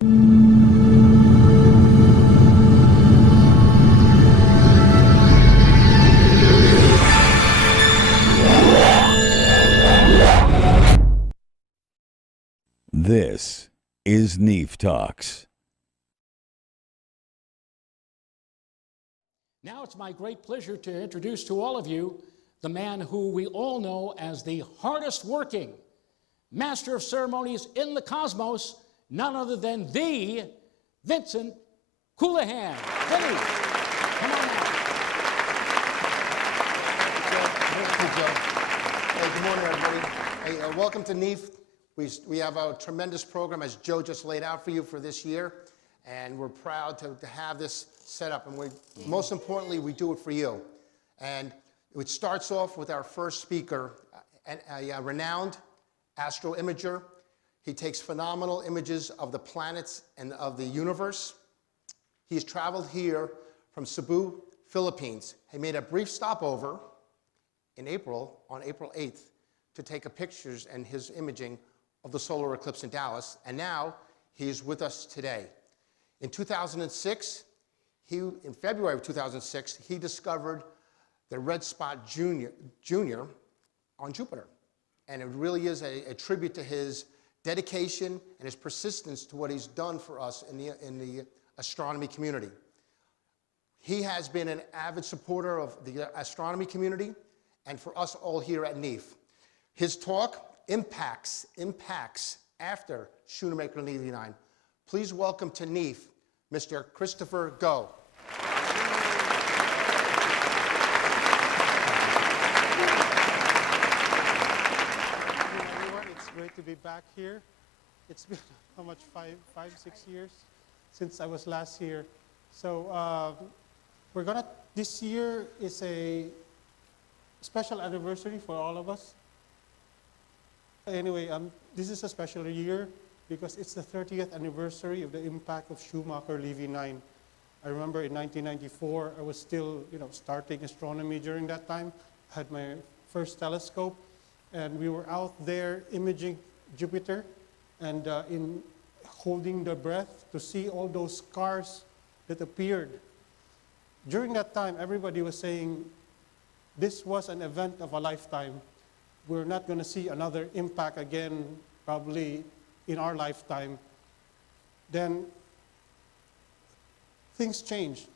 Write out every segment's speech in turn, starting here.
This is NEAF Talks. Now it's my great pleasure to introduce to all of you the man who we all know as the hardest working master of ceremonies in the cosmos, none other than the Vincent Coulihan. Vinny, come on out. Thank you, Joe. Hey, good morning, everybody. Hey, welcome to NEAF. We have a tremendous program, as Joe just laid out for you for this year, and we're proud to have this set up. And most importantly, we do it for you. And it starts off with our first speaker, a renowned astro imager. He takes phenomenal images of the planets and of the universe. He's traveled here from Cebu, Philippines. He made a brief stopover on April 8th, to take pictures and his imaging of the solar eclipse in Dallas, and now he's with us today. In 2006, in February of 2006, he discovered the red spot junior on Jupiter. And it really is a tribute to his dedication and his persistence to what he's done for us in the astronomy community. He has been an avid supporter of the astronomy community and for us all here at NEAF. His talk, Impacts after Shoemaker-Levy 9. Please welcome to NEAF, Mr. Christopher Go. Everyone, it's great to be back here. It's been how much, 6 years since I was last here. So this year is a special anniversary for all of us. Anyway, this is a special year because it's the 30th anniversary of the impact of Shoemaker-Levy 9. I remember in 1994, I was still, starting astronomy during that time. I had my first telescope, and we were out there imaging Jupiter and in holding the breath to see all those scars that appeared. During that time, everybody was saying, this was an event of a lifetime. We're not going to see another impact again, probably in our lifetime. Then things changed.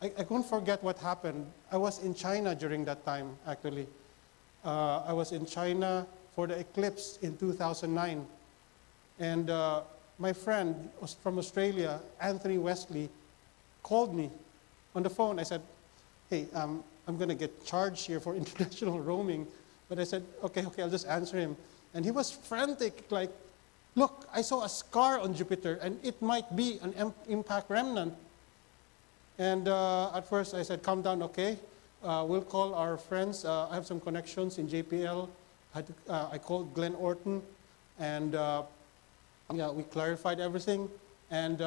I couldn't forget what happened. I was in China during that time, actually. I was in China for the eclipse in 2009. And my friend was from Australia, Anthony Wesley, called me on the phone. I said, hey, I'm going to get charged here for international roaming. But I said, okay, I'll just answer him. And he was frantic, like, look, I saw a scar on Jupiter, and it might be an impact remnant. And at first I said, calm down, okay. We'll call our friends. I have some connections in JPL. I called Glenn Orton, and we clarified everything. And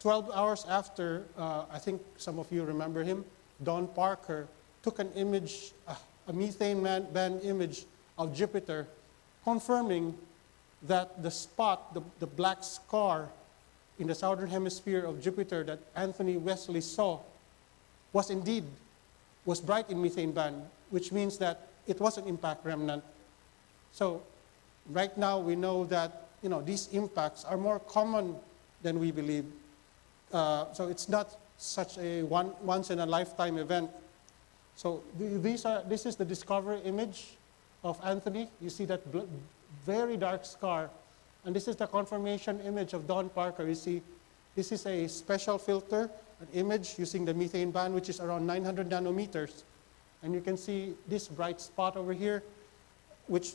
12 hours after, I think some of you remember him, Don Parker took an image, a methane band image of Jupiter, confirming that the spot, the black scar in the southern hemisphere of Jupiter that Anthony Wesley saw was bright in methane band, which means that it was an impact remnant. So right now we know that these impacts are more common than we believe. So it's not such a once in a lifetime event. So this is the discovery image of Anthony. You see that very dark scar. And this is the confirmation image of Don Parker. You see, this is a special filter, an image using the methane band, which is around 900 nanometers. And you can see this bright spot over here, which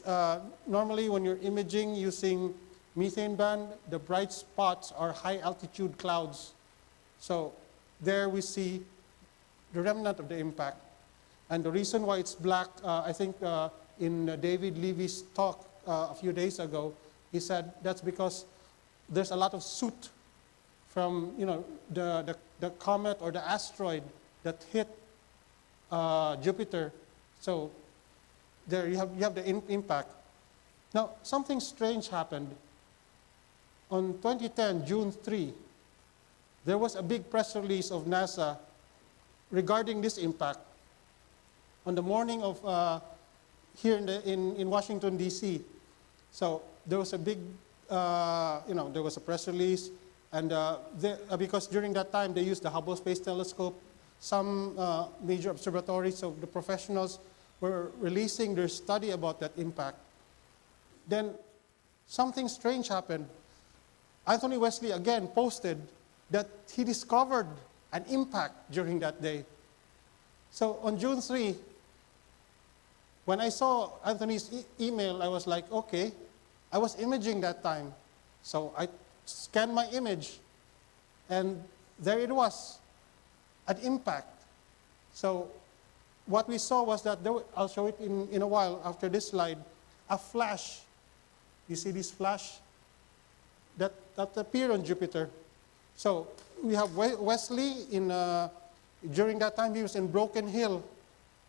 normally when you're imaging using methane band, the bright spots are high altitude clouds. So there we see the remnant of the impact. And the reason why it's black, I think in David Levy's talk a few days ago, he said that's because there's a lot of soot from the comet or the asteroid that hit Jupiter. So there you have the impact. Now something strange happened. on 2010, June 3, there was a big press release of NASA regarding this impact. On the morning of here in Washington, D.C., so there was a big, there was a press release, and because during that time they used the Hubble Space Telescope, some major observatories, so the professionals were releasing their study about that impact. Then something strange happened. Anthony Wesley again posted that he discovered an impact during that day. So on June 3, when I saw Anthony's email, I was like, okay, I was imaging that time. So I scanned my image, and there it was, an impact. So what we saw was that, I'll show it in a while after this slide, a flash. You see this flash? That appeared on Jupiter. So we have Wesley during that time he was in Broken Hill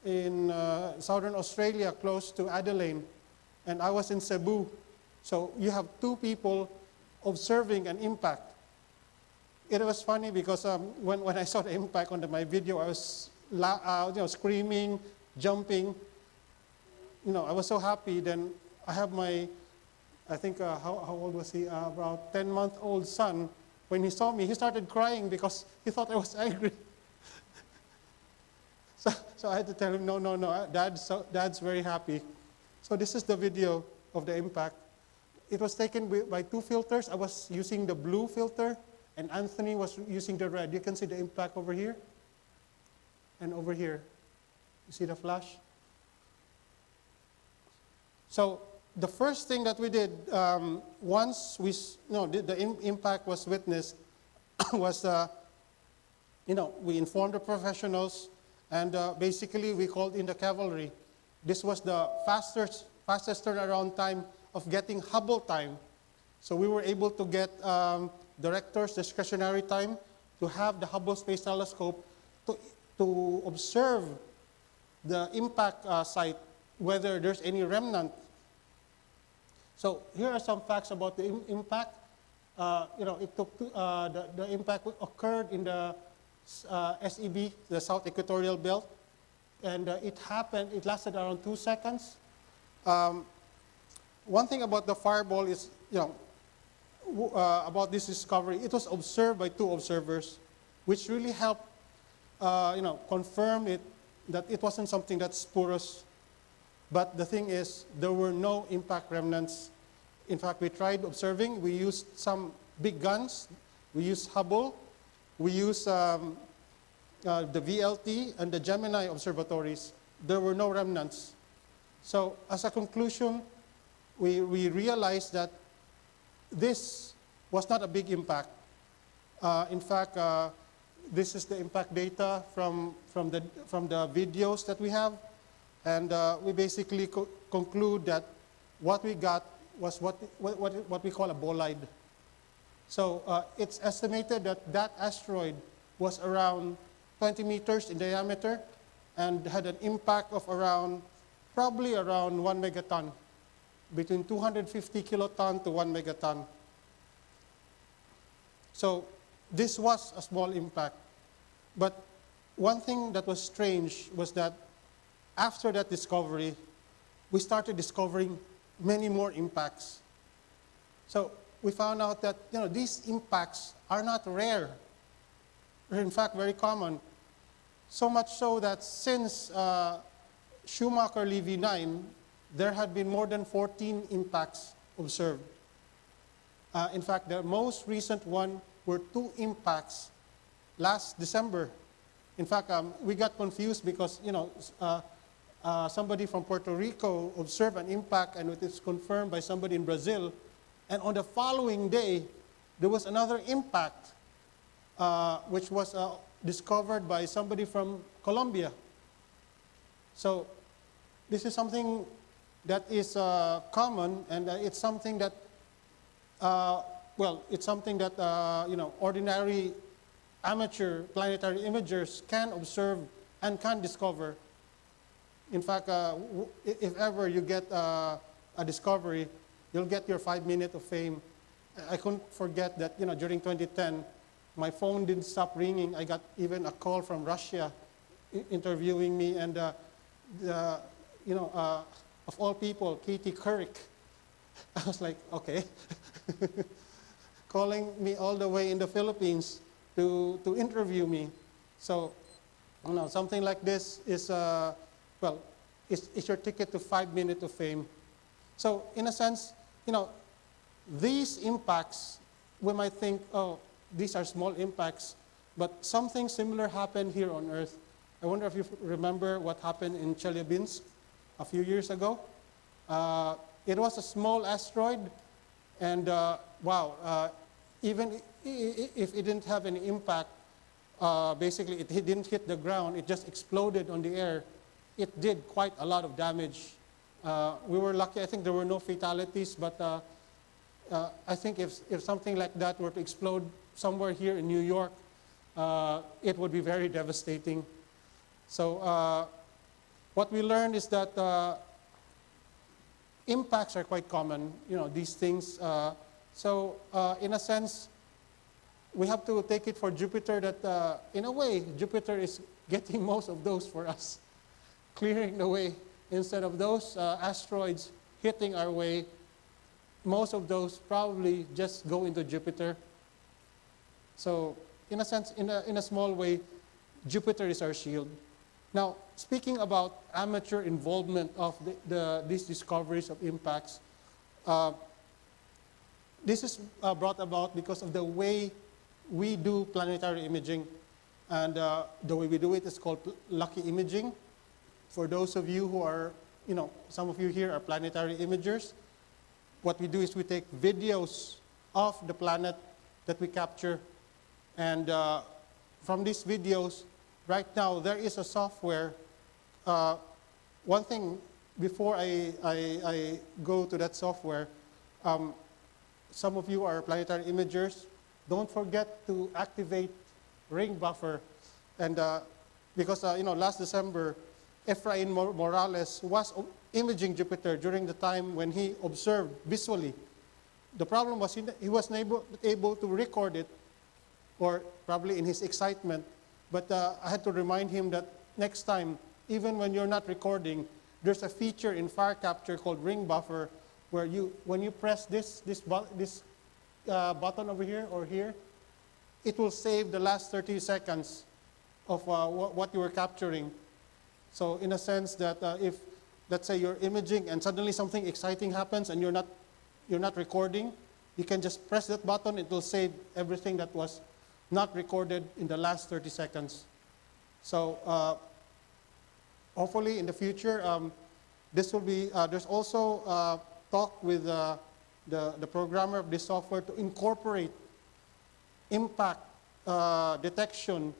in southern Australia, close to Adelaide, and I was in Cebu. So you have two people observing an impact. It was funny because when I saw the impact on my video, I was screaming, jumping. I was so happy. Then I have I think, how old was he? About 10-month-old son. When he saw me, he started crying because he thought I was angry. So I had to tell him, no, Dad's very happy. So this is the video of the impact. It was taken by two filters. I was using the blue filter, and Anthony was using the red. You can see the impact over here and over here. You see the flash? So the first thing that we did once the impact was witnessed was, we informed the professionals, and basically we called in the cavalry. This was the fastest turnaround time of getting Hubble time. So we were able to get director's discretionary time to have the Hubble Space Telescope to observe the impact site, whether there's any remnant. So here are some facts about the impact. It took the impact occurred in the SEB, the South Equatorial Belt, and it lasted around 2 seconds. One thing about the fireball is, about this discovery, it was observed by two observers, which really helped, confirm that it wasn't something that's spurious. But the thing is, there were no impact remnants. In fact, we tried observing. We used some big guns. We used Hubble. We used the VLT and the Gemini observatories. There were no remnants. So as a conclusion, we realized that this was not a big impact. In fact, this is the impact data from the videos that we have. And we basically conclude that what we got was what we call a bolide. So it's estimated that asteroid was around 20 meters in diameter and had an impact of probably around 1 megaton, between 250 kiloton to 1 megaton. So this was a small impact. But one thing that was strange was that after that discovery, we started discovering many more impacts. So we found out that these impacts are not rare. They're in fact very common. So much so that since Shoemaker-Levy 9, there had been more than 14 impacts observed. In fact, the most recent one were 2 impacts last December. In fact, we got confused because somebody from Puerto Rico observed an impact, and it is confirmed by somebody in Brazil. And on the following day, there was another impact, which was discovered by somebody from Colombia. So this is something that is common, and it's something that, ordinary amateur planetary imagers can observe and can discover. In fact, if ever you get a discovery, you'll get your 5 minutes of fame. I couldn't forget that, during 2010, my phone didn't stop ringing. I got even a call from Russia interviewing me, and of all people, Katie Couric. I was like, okay. Calling me all the way in the Philippines to interview me. So, something like this is, it's your ticket to 5 minutes of fame. So, in a sense, these impacts, we might think, oh, these are small impacts, but something similar happened here on Earth. I wonder if you remember what happened in Chelyabinsk a few years ago. It was a small asteroid, and even if it didn't have any impact, basically it didn't hit the ground, it just exploded on the air. It did quite a lot of damage. We were lucky, I think there were no fatalities, but I think if something like that were to explode somewhere here in New York, it would be very devastating. So what we learned is that impacts are quite common, these things. In a sense, we have to take it for Jupiter that, in a way, Jupiter is getting most of those for us, clearing the way. Instead of those asteroids hitting our way, most of those probably just go into Jupiter. So, in a sense, in a small way, Jupiter is our shield. Now, speaking about amateur involvement of these discoveries of impacts, this is brought about because of the way we do planetary imaging. And the way we do it is called lucky imaging. For those of you who are, some of you here are planetary imagers, what we do is we take videos of the planet that we capture. And from these videos, right now, there is a software. One thing, before I go to that software, some of you are planetary imagers. Don't forget to activate ring buffer. And because, last December, Efrain Morales was imaging Jupiter during the time when he observed visually. The problem was he wasn't able to record it, or probably in his excitement. But I had to remind him that next time, even when you're not recording, there's a feature in fire capture called ring buffer, where when you press this button over here or here, it will save the last 30 seconds of what you were capturing. So in a sense that if, let's say, you're imaging and suddenly something exciting happens and you're not recording, you can just press that button. It will save everything that was not recorded in the last 30 seconds. So hopefully in the future, this will be, there's also talk with the programmer of this software to incorporate impact detection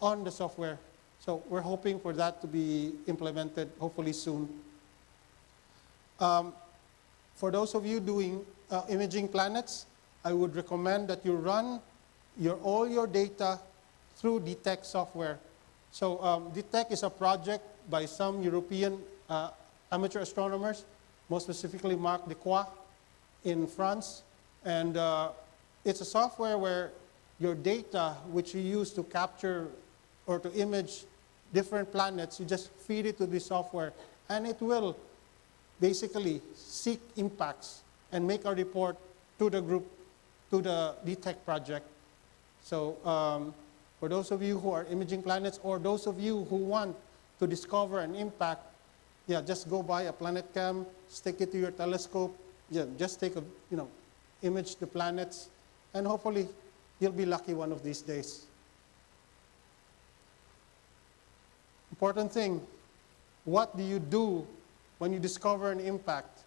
on the software. So we're hoping for that to be implemented hopefully soon. For those of you doing imaging planets, I would recommend that you run all your data through DTEC software. So DTEC is a project by some European amateur astronomers, most specifically Marc Decroix in France. And it's a software where your data, which you use to capture or to image different planets, you just feed it to the software, and it will basically seek impacts and make a report to the group, to the DTEC project. So for those of you who are imaging planets, or those of you who want to discover an impact, just go buy a planet cam, stick it to your telescope, just take image the planets, and hopefully you'll be lucky one of these days. Important thing, what do you do when you discover an impact?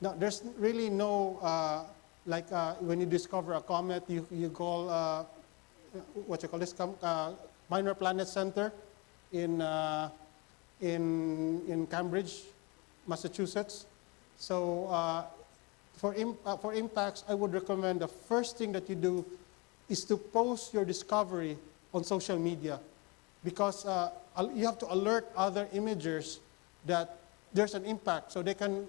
Now, there's really no, when you discover a comet, you call, what you call this, Minor Planet Center in Cambridge, Massachusetts. So for impacts, I would recommend the first thing that you do is to post your discovery on social media, because you have to alert other imagers that there's an impact, so they can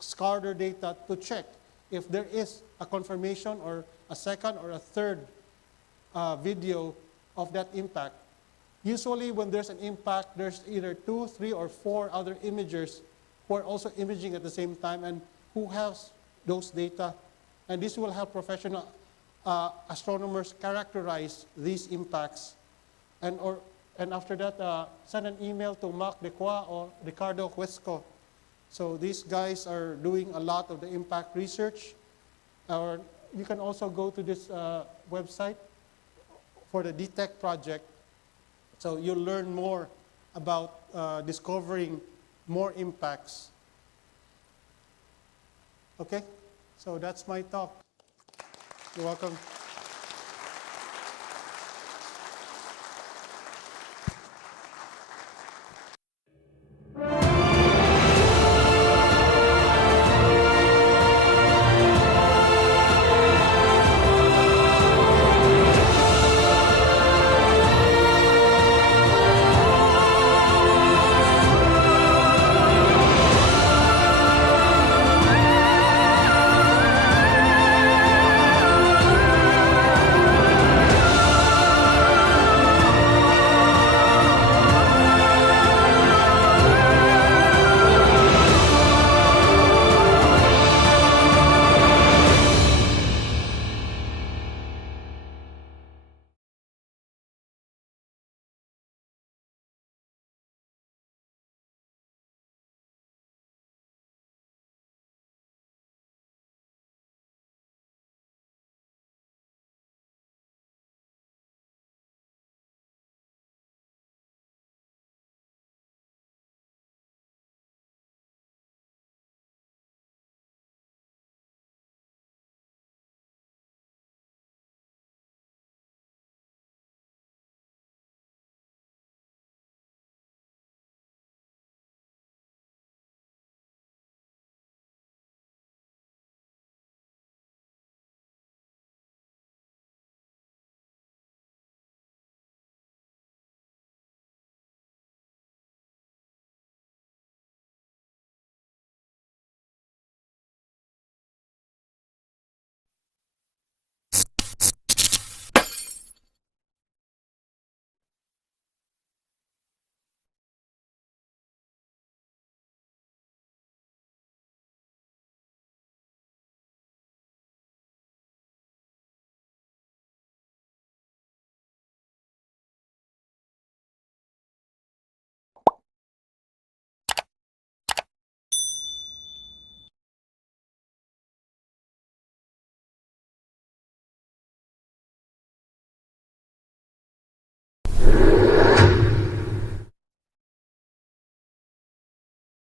scour their data to check if there is a confirmation or a second or a third video of that impact. Usually when there's an impact, there's either 2, 3, or 4 other imagers who are also imaging at the same time and who has those data. And this will help professional astronomers characterize these impacts. And after that, send an email to Mark Dequa or Ricardo Huesco. So these guys are doing a lot of the impact research. Or you can also go to this website for the DTEC project. So you'll learn more about discovering more impacts. Okay, so that's my talk. You're welcome.